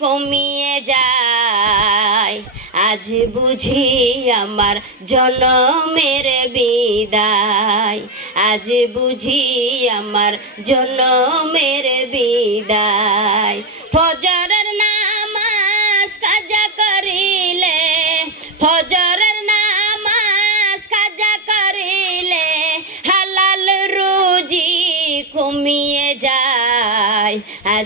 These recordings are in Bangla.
কমিয়ে যায়। আজ বুঝি আমার জনমের বিদায়। আজ বুঝি আমার জনমের বিদায়। ফজরের নামাজ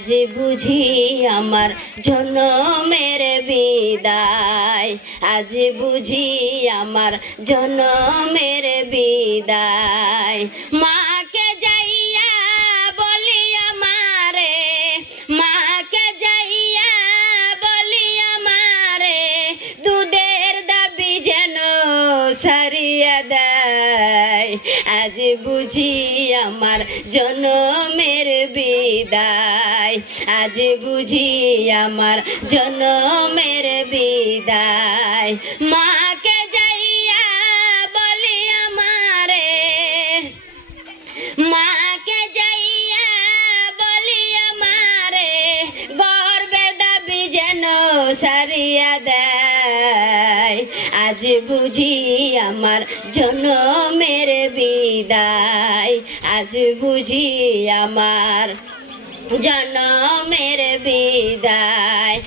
আজ বুঝি আমার জনমের বিদায়। আজ বুঝি আমার জনমের বিদায়। মাকে যাইয়া বুঝি আমার জনমের বিদায়। আজ বুঝি আমার জনমের বিদায়। মাকে বুঝি আমার জনমের বিদায়। আজ বুঝি আমার জনমের বিদায়।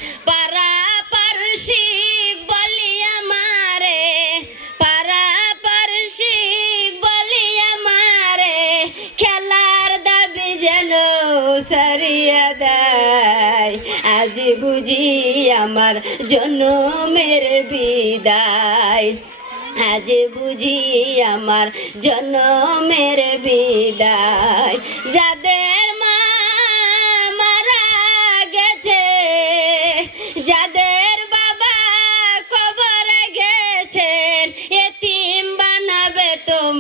সারিয়া দেয়। আজ বুঝি আমার জনমের বিদায়। আজ বুঝি আমার জনমের বিদায়। যাদের মা মারা গেছে, যাদের বাবা কবরে গেছেন, এতিম বানাবে তোমায়।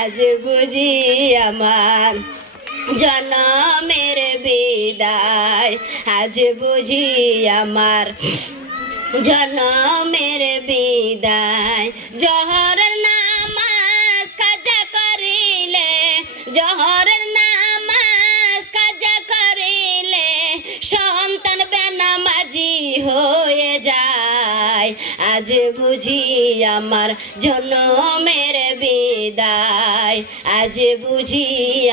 আজ বুঝি আমার জনমের বিদায়। আজ বুঝি আমার জনমের বিদায়। কাজা করিলে করিলে, সন্তান বেনামাজি যায়। আজ বুঝি আমার জনমের বিদায়। আজ বুঝি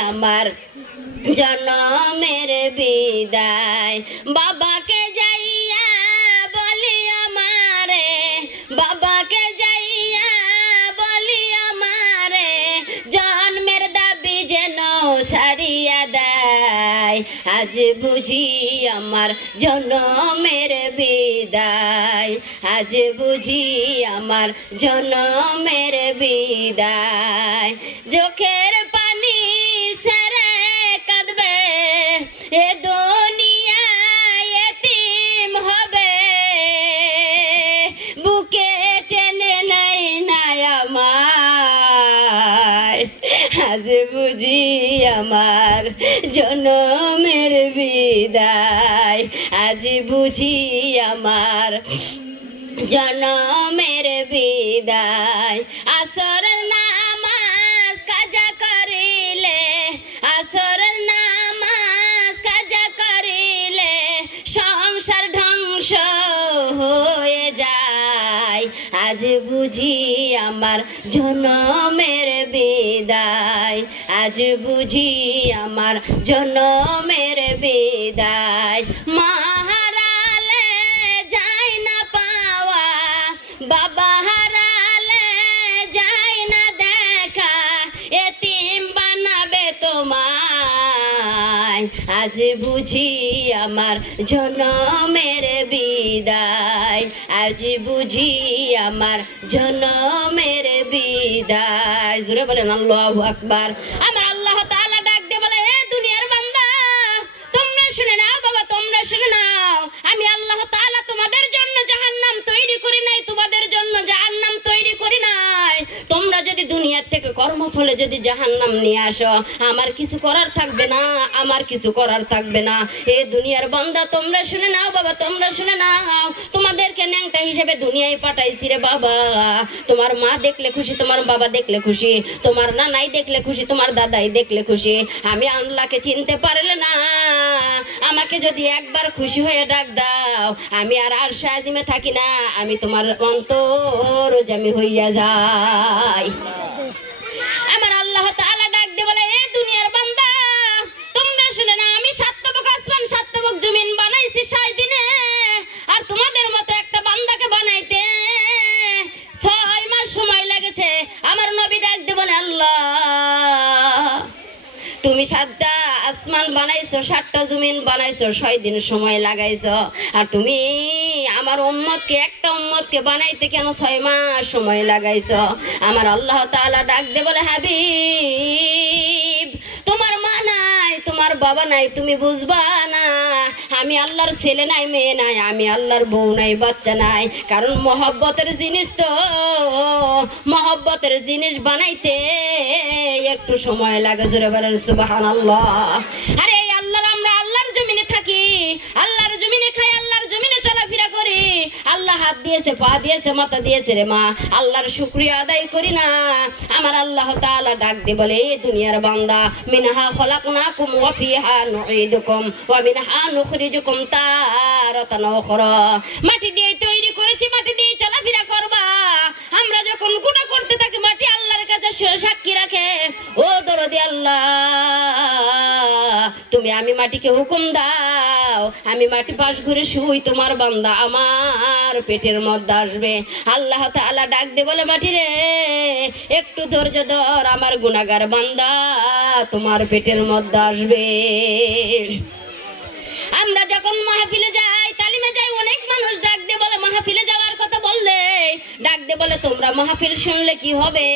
আমার জনমের বিদায়। বাবাকে যাইয়া বলি আমারে, বাবাকে যাইয়া বলি আমারে, জন্মের দাবি যেন সারিয়া দেয়। আজ বুঝি আমার জনমের বিদায়। আজ বুঝি আমার জনমের বিদায়। চোখের পানি এ দুনিয়ায় এতিম হবে। বুকে টেনে নাই বুঝি আমার জনমের বিদায়। আজ বুঝি আমার জনমের বিদায়। আসরের বুঝি আমার জনমের বিদায়। আজ বুঝি আমার জনমের বিদায়। বুঝি আমার জনমের বিদায়। আজ বুঝি আমার জনমের বিদায়। জুড়ে বলেন, আল্লাহ আকবার। আমার আল্লাহ তাআলা ডাক দিয়ে বলে, এ দুনিয়ার বান্দা, তোমরা শুনে নাও বাবা, তোমরা শুনে নাও। আমি আল্লাহ তাআলা তোমাদের জন্য কর্মফলে যদি জাহান্নাম নিয়ে আসো, আমার কিছু করার থাকবে না, আমার কিছু করার থাকবে না। এ দুনিয়ার বান্দা, তোমরা শুনে নাও বাবা, তোমরা শুনে নাও। তোমাদেরকে ন্যাংটা হিসেবে দুনিয়ায় পাঠাইছি রে বাবা। তোমার মা দেখলে খুশি, তোমার বাবা দেখলে খুশি, তোমার নানাই দেখলে খুশি, তোমার দাদাই দেখলে খুশি। আমি আল্লাহকে চিনতে পারলে না। আমাকে যদি একবার খুশি হয়ে ডাক দাও, আমি আর আর সাজিমে থাকি না, আমি তোমার অন্তর আমি হইয়া যাই। সাতটা আসমান বানাইছো, সাতটা জমিন বানাইছো, ছয় দিন সময় লাগাইছো। আর তুমি আমার উম্মতকে, একটা উম্মতকে বানাইতে কেন ছয় মাস সময় লাগাইছো? আমার আল্লাহ তাআলা ডাক দে বলে, হাবিব। তোমার বাবা নাই, তুমি বুঝবা না। আমি আল্লাহর ছেলে নাই, মেয়ে নাই, আমি আল্লাহর বউ নাই, বাচ্চা নাই। কারণ মহব্বতের জিনিস তো, মহব্বতের জিনিস বানাইতে একটু সময় লাগে, জোরে বেড়ার সুবাহ আল্লাহ আরে আল্লাহর, আমরা আল্লাহর জমিনে থাকি। আল্লাহর করি। আল্লাহ হাত দিয়েছে, পা দিয়েছে, মাথা দিয়েছে রে মা। আল্লাহর শুক্রিয়া আদায় করি না। আমার আল্লাহ তাআলা ডাক দিয়ে বলে, এ দুনিয়ার বান্দা, মিনহা খলাকনাকুম ওয়া ফিহা নুঈদুকুম ওয়া মিনহা নুখরিজুকুম তারাতান উখরা। মাটি দিয়ে তৈরি করেছি, মাটি দিয়ে চলাফেরা করবা। আমরা যখন গুনাহ করতে থাকি, মাটি আল্লাহর কাছে সাক্ষী রাখে। ও দরদি আল্লাহ তুমি আমি মাটিকে হুকুম দাও। আমি মাটি পাশ ঘুরে শুই তোমার বান্দা আমার পেটের মধ্যে আসবে। আল্লাহ তাআলা ডাক দে বলে মাটি রে, একটু ধৈর্য ধর আমার গুনাগার বান্দা তোমার পেটের মধ্যে আসবে। আমরা যখন মাহফিলে যাই, তালিমে যাই, অনেক মানুষ ডাক দে বলে মাহফিলে বললে? বলে, তোমরা মাহফিল শুনলে কি হবে?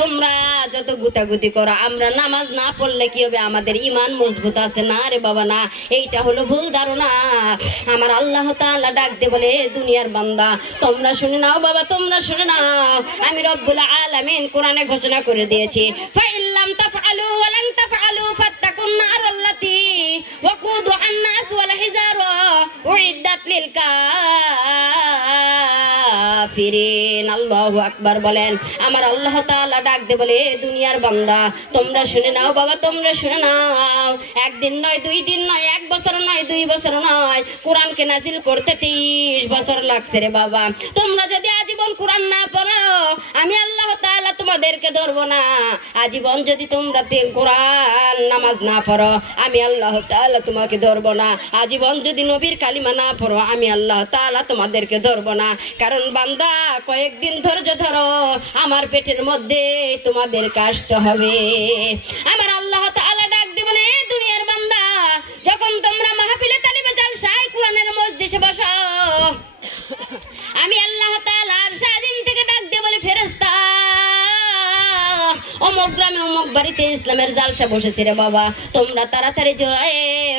তোমরা যত গুতাগুতি করো, আমরা নামাজ না পড়লে কি হবে? আমাদের ইমান মজবুত আছে না রে বাবা না? এইটা হলো ভুল ধারণা। আমার আল্লাহ তাআলা ডাক দিয়ে বলে দুনিয়ার বান্দা, তোমরা শুনে নাও বাবা, তোমরা শুনে নাও। আমি রব্বুল আলামিন কোরআনে ঘোষণা করে দিয়েছি ফাইল্লাম তাফআলু ওয়া লান তাফআলু ফাত্তাকুন নার আল্লাতী ওয়াকুদুহা الناس والحجارة أعدت للكافرين الله أكبر বলেন আমার আল্লাহ তাআলা ডাক দে বলে "এ দুনিয়ার বান্দা তোমরা শুনে নাও বাবা তোমরা শুনে নাও একদিন নয় দুই দিন নয় এক বছর নয় দুই বছর নয় কোরআনকে নাজিল করতে তিরিশ বছর লাগছে রে বাবা তোমরা যদি আজীবন কোরআন না পড়ো আমি আল্লাহ তাআলা তোমাদেরকে ধরবো না আজীবন যদি তোমরা তে- কোরআন নামাজ না পড়ো। আমি আল্লাহ তাআলা তোমাকে ধরবো না। আজীবন যদি নবীর কালিমা না পড়ো, আমি আল্লাহ তাআলা তোমাদেরকে ধরবো না। কারণ বান্দা, কয়েকদিন ধৈর্য ধরো। আমার পেটের মধ্যে তোমাদেরকে আসতে হবে। আমার আল্লাহ তাআলা ডাক দিব না, "এ দুনিয়ার বান্দা, যখন তোমরা মাহফিলে তালিমে জালসায় কোরআনের মজলিসে বসো বাড়িতে ইসলামের জালসা বসেছে রে বাবা। তোমরা তাড়াতাড়ি জয়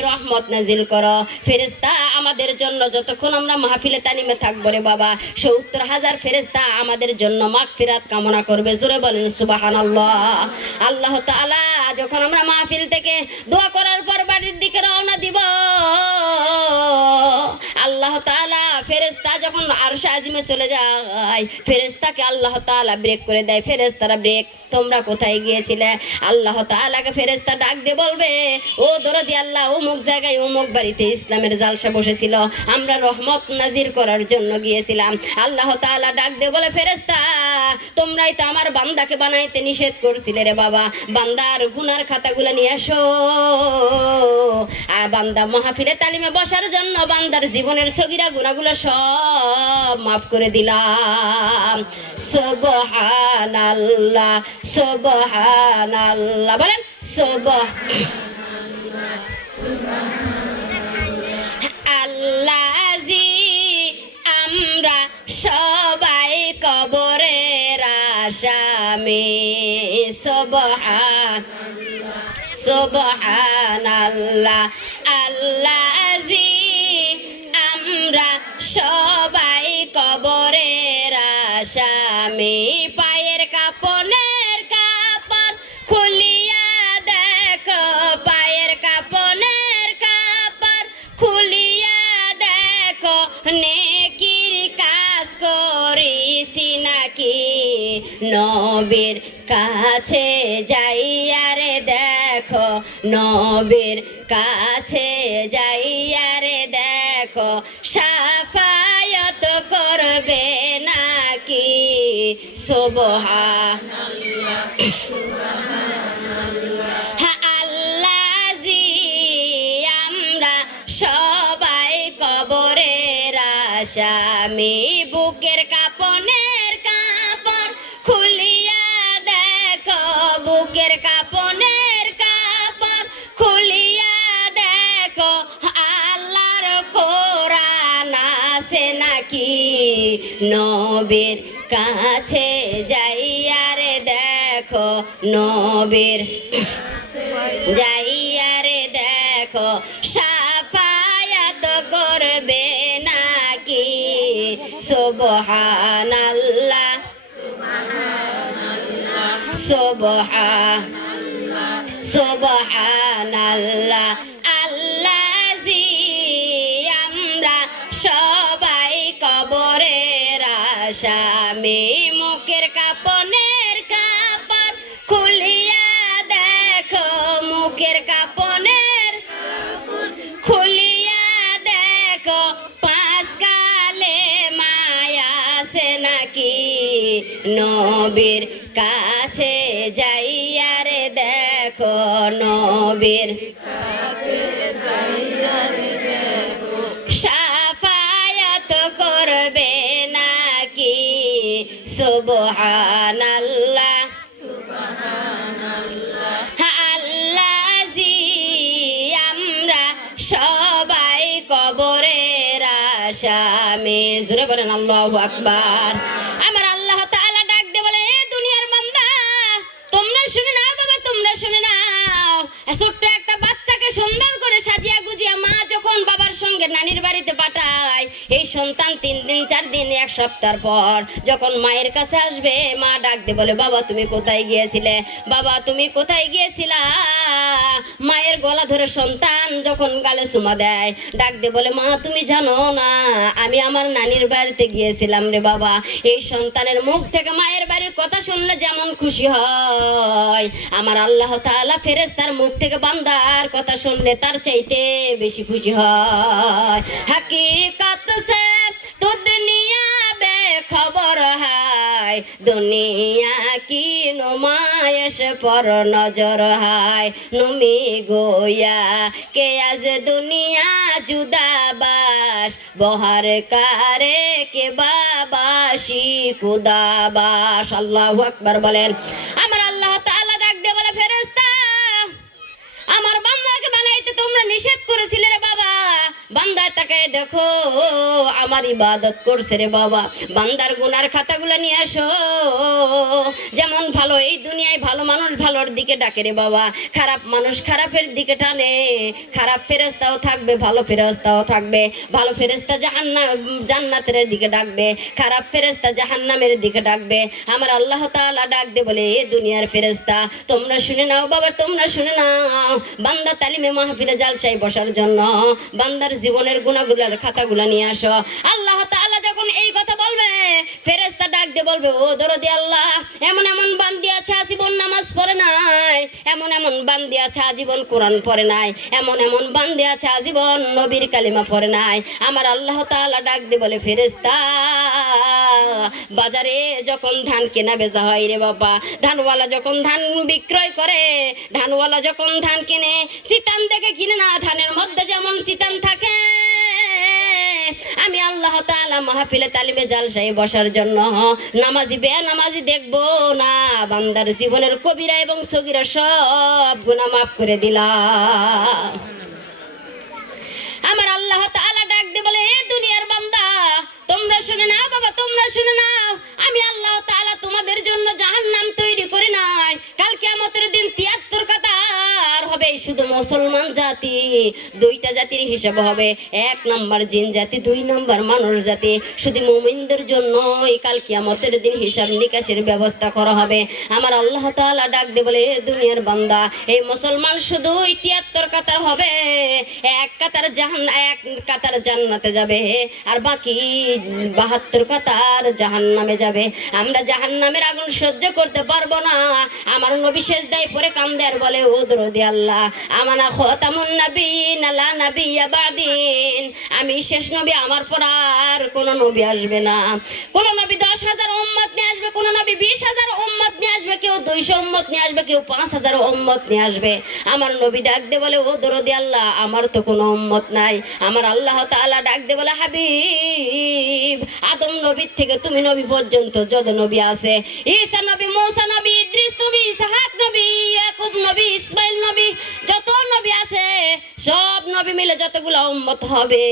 রহমত নাজিল করো। ফেরেশতা আমাদের জন্য, যতক্ষণ আমরা মাহফিলে তালিমে থাকব রে বাবা, সত্তর হাজার ফেরেশতা আমাদের জন্য মাগফিরাত কামনা করবে। জোরে বলেন, সুবহানাল্লাহ। আল্লাহ তাআলা যখন আমরা মাহফিল থেকে দোয়া করার পর বাড়ির দিকে রওনা দিব, আল্লাহ তাআলা ফেরেশতা যখন আরশে আজিমে চলে যায়, ফেরেশতাকে আল্লাহ তাআলা ব্রেক করে দেয়। ফেরেশতারা ব্রেক তোমরা কোথায় গিয়েছিলে? আল্লাহ তাআলাকে ফেরেশতা ডাক দিয়ে বলবে, ও দরদি আল্লাহ, অমুক জায়গায় অমুক বাড়িতে ইসলামের জালসা বসেছিল। আমরা রহমত নাজির করার জন্য গিয়েছিলাম। আল্লাহ তাআলা ডাক দিয়ে বলে ফেরেস্তা তোমরাই তো আমার বান্দাকে বানাইতে নিষেধ করছিলে রে বাবা। বান্দার গুনার খাতাগুলো নিয়ে আসো আর বান্দা মাহফিলে তালিমে বসার জন্য বান্দার জীবনের সগিরা গুণাগুলো সব মাফ করে দিলাম সুবহানাল্লাহ সুবহানাল্লাহ। বলেন, সুবহ আসামি সুবহান সুবহানাল্লাহ আল্লাজি আমরা সবাই কবরের আসামি। নবীর কাছে যাইয়ারে দেখো নবীর কাছে যাইয়ারে দেখো সাফায়ত করবে নাকি? সোবহা হ্যাঁ, সবাই কবরের আসামি বুকের কাপনের নবীর কাছে যাইয়ারে দেখো নবীর। যাইয়ারে দেখো সাফায়াত করবে নাকি? সুবহানাল্লাহ। সুবহান সুবহানাল্লাহ। নবীর কাছে যাইয়ারে দেখো নবীর। সাফায়াত করবে নাকি? সুবহানাল্লাহ। সবাই কবরের আসামি। জুড়ে বলেন আল্লাহু আকবার। গুজিয়া মা যখন বাবার সঙ্গে নানির বাড়িতে পাঠায়, এই সন্তান তিন দিন, চার দিন, এক সপ্তাহ পর যখন মায়ের কাছে আসবে, মা ডাক দিয়ে বলে, বাবা, তুমি কোথায় গিয়েছিলে? বাবা, তুমি কোথায় গিয়েছিলা? মায়ের গলা ধরে সন্তান যখন গালে চুমা দেয়, ডাক দিয়ে বলে, মা, তুমি জানো না, আমি আমার নানির বাড়িতে গিয়েছিলাম রে বাবা। এই সন্তানের মুখ থেকে মায়ের বাড়ির কথা শুনলে যেমন খুশি হয়। আমার আল্লাহ তাআলা ফেরেশতার মুখ থেকে বান্দার কথা শুনলে তার চাইতে বেশি খুশি হয়। হাকিকত সে তো দুনিয়া বে খবর হায়। দুনিয়া কি নুমায়শ পর নজর হায়। নমি গোয়া কে আজ দুনিয়া জুদাবাস। বহার কারে কে বাবাসি কুদাবাস। আল্লাহু আকবার বলেন তোমরা নিষেধ করেছিলে রে বাবা। বান্দার তাকে দেখো, আমার ইবাদত করছে রে বাবা। বান্দার গুনার খাতাগুলো নিয়ে আসো। যেমন ভালো, এই দুনিয়ায় ভালো মানুষ ভালোর দিকে ডাকে রে বাবা। খারাপ মানুষ খারাপের দিকে টানে। খারাপ ফেরেস্তাও থাকবে, ভালো ফেরেস্তাও থাকবে। ভালো ফেরেস্তা জাহান্না জান্নাতের দিকে ডাকবে। খারাপ ফেরেস্তা জাহান্নামের দিকে ডাকবে। আমার আল্লাহ তাআলা ডাক দে বলে, এ দুনিয়ার ফেরেস্তা তোমরা শুনে নাও বাবা, তোমরা শুনে নাও। বান্দা তালিমে মাহফিলে জালসাই বসার জন্য, বান্দার জীবনের গুণাগুলার খাতাগুলা নিয়ে আসো। আল্লাহ তাআলা যখন এই কথা বলবে ফেরেস্তা ডাক দিয়ে বলবে, ও দরদি আল্লাহ, এমন এমন বান্দি আছে আজীবন নামাজ পড়ে নাই, এমন এমন বান্দি আছে আজীবন কোরআন পড়ে নাই, এমন এমন বান্দি আছে আজীবন নবীর কালিমা পড়ে নাই। আমার আল্লাহ তাআলা ডাক দিয়ে বলে ফেরেস্তা বাজারে যখন ধান কেনা বেচা হয় রে বাবা, ধানওয়ালা যখন ধান বিক্রয় করে, ধানওয়ালা যখন ধান কিনে সিটান দেখে কিনে না, ধানের মধ্যে যেমন সিটান থাকে আমি আল্লাহ তাআলা মাহফিলে তালিমে জালসায় বসার জন্য নামাজি বে নামাজি দেখব না, বান্দার জীবনের কবিরা এবং সগিরা সব গুনাহ মাফ করে দিলাম। আমার আল্লাহ তাআলা ডাক বলে দুনিয়ার বান্দা, তোমরা শুনে বাবা, তোমরা শুনে আমি আল্লাহ তাআলা তোমাদের জন্য জাহান্নাম তৈরি করে নাই। কাল কিয়ামতের দিন তিয়াত্তর কাতার হবে। শুধু মুসলমান জাতি দুইটা জাতির হিসাব হবে। এক নাম্বার জিন জাতি, দুই নাম্বার মানুষ জাতি। শুধু মুমিনদের জন্য এই কাল কিয়ামতের দিন হিসাব নিকাশের ব্যবস্থা করা হবে। আমার আল্লাহ তালা ডাক দে বলে দুনিয়ার বান্দা, এই মুসলমান শুধু তিয়াত্তর কাতার হবে। এক কাতার জাহান, এক কাতার জান্নাতে যাবে। আর বাকি বাহাত্তর কাতার জাহান্নামে যাবে। আমরা জাহান্নামের আগুন সহ্য করতে পারব না। আমার নবী শেষ দেয় পরে কাম দেয় বলে, ও দরদি আল্লাহ আমার আমানা খতামুন নবীন লা নাবিয়্যা বাদিন আমি শেষ নবী, আমার পর আর কোন নবী আসবে না। কোন নবী দশ হাজার উম্মত নিয়ে আসবে, কোন নবী বিশ হাজার উম্মত নিয়ে আসবে, কেউ দুইশো উম্মত নিয়ে আসবে, কেউ পাঁচ হাজার উম্মত নিয়ে আসবে। আমার নবী ডাক দে বলে, ও দরদি আল্লাহ, আমার তো কোনো উম্মত নাই। আমার আল্লাহ তাআলা ডাক দে বলে, হাবিব, আদম নবীর থেকে তুমি নবী পর্যন্ত যত নবী আছে, ঈসা নবী, মূসা নবী, ইদ্রিস নবী, ইসহাক নবী ইয়াকুব নবী ইসমাইল নবী যত নবী আছে সব নবী মিলে যতগুলো উম্মত হবে,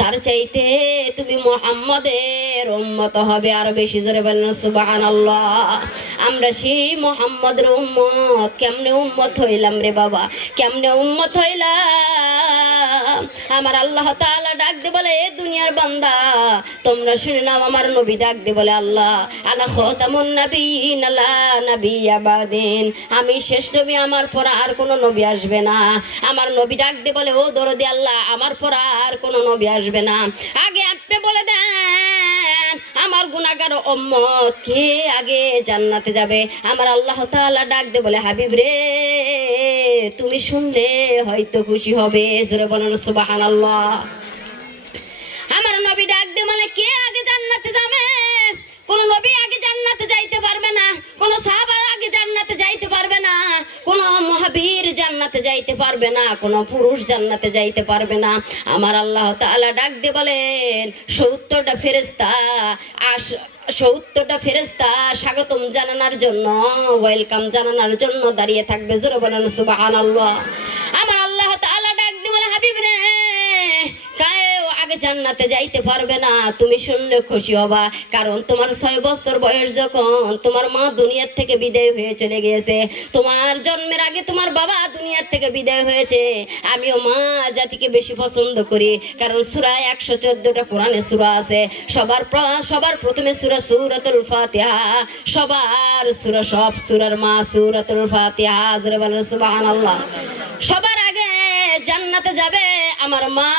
তার চাইতে তুমি মোহাম্মদের উম্মত হবে আরও বেশি জোরে বলেন, সুবহানাল্লাহ। আমরা সেই মোহাম্মদের উম্মত, কেমনে উম্মত হইলাম রে বাবা? কেমনে উম্মত হইলাম? আমার আল্লাহ তাআলা ডাক দে বলে দুনিয়ার বান্দা, তোমরা শুনে নাও, আমার নবী ডাক দে বলে, আল্লাহ, আনা খতামুন নবীন লা নাবিয়্যা বাদিন। আমি শেষ নবী, আমার পর আর কোনো নবী আসবে না। আমার নবী ডাক দে বলে, ও দরদি আল্লাহ, আমার পর আর কোনো নবী আসবে না। আগে আপনি বলে দেন, আমার গুনাহগার উম্মত কে আগে জান্নাতে যাবে? আমার আল্লাহ তাআলা ডাক দে বলে, হাবিব রে, তুমি শুনলে হয়তো খুশি হবে। জোরে বলেন, সুবহানাল্লাহ। আমার নবী ডাক দে মানে কে আগে জান্নাতে যাবে? কোন নবী আগে জান্নাতে যাইতে পারবে না, কোন সাহাবা আগে জান্নাতে যাইতে পারবে না, কোন মহাবীর জান্নাতে যাইতে পারবে না, কোন পুরুষ জান্নাতে যাইতে পারবে না। আমার আল্লাহ তাআলা ডাক দে বলেন, সত্তরটা ফেরেশতা আস সত্তরটা ফেরেশতা স্বাগতম জানানোর জন্য, ওয়েলকাম জানানোর জন্য দাঁড়িয়ে থাকবে। জোরে বলেন, সুবহানাল্লাহ। আমার আল্লাহ তাআলা ডাক দে বলে, হাবিব রে আগে জান্নাতে যাইতে পারবে না। তুমি শুনলে খুশি হবা, কারণ তোমার ছয় বছর বয়স যখন তোমার মা দুনিয়ার থেকে বিদায় হয়ে চলে গিয়েছে। তোমার জন্মের আগে তোমার বাবা দুনিয়ার থেকে বিদায় হয়েছে। আমিও মা জাতিকে বেশি পছন্দ করি, কারণ সুরায় একশো চোদ্দটা কোরআনে সুরা আছে। সবার সবার প্রথমে সুরা সুরাতুল ফাতিহা, সবার সুরা সব সুরার মা সুরাতুল ফাতিহা সুবহানাল্লাহ। সবার আগে জান্নাতে যাবে আমার মা।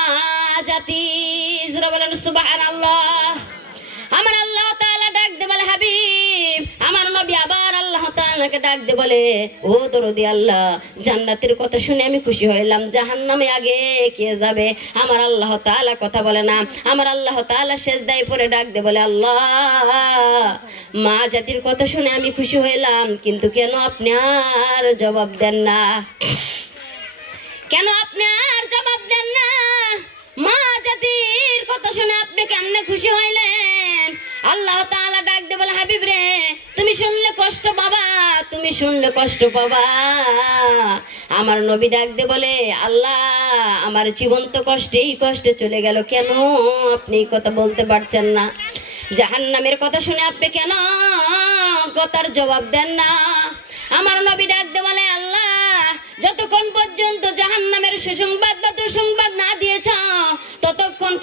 জাতি জোরে বলেন, সুবহানাল্লাহ। আমার আল্লাহ তাআলা ডাক দে বলে, হাবিব, আমার নবী আবার আল্লাহ তাআলাকে ডাক দে বলে, ও দরদি আল্লাহ, জান্নাতের কথা শুনে আমি খুশি হইলাম, জাহান্নামে আগে কে যাবে? আমার আল্লাহ তাআলা কথা বলে না, আমার আল্লাহ তাআলা সেজদায় পরে ডাক দে বলে, আল্লাহ, মা জাতির কথা শুনে আমি খুশি হইলাম, কিন্তু কেন আপনি আর জবাব দেন না? আপনি কেমনে খুশি হইলেন? আল্লাহ তাআলা ডাক দে বলে, হাবিব রে, তুমি শুনলে কষ্ট পাবা, তুমি শুনলে কষ্ট পাবা। আমার নবী ডাক দে বলে, আল্লাহ, আমার জীবন তো কষ্টেই কষ্টে চলে গেল কেন? আপনি কথা বলতে পারছেন না। জাহান্নামের কথা শুনে আপনি কেন কথার জবাব দেন না? আমার নবী ডাক দে বলে, আল্লাহ, যতক্ষণ পর্যন্ত জাহান্নামের সুসংবাদ বা দুঃসংবাদ না দিয়েছ, ততক্ষণ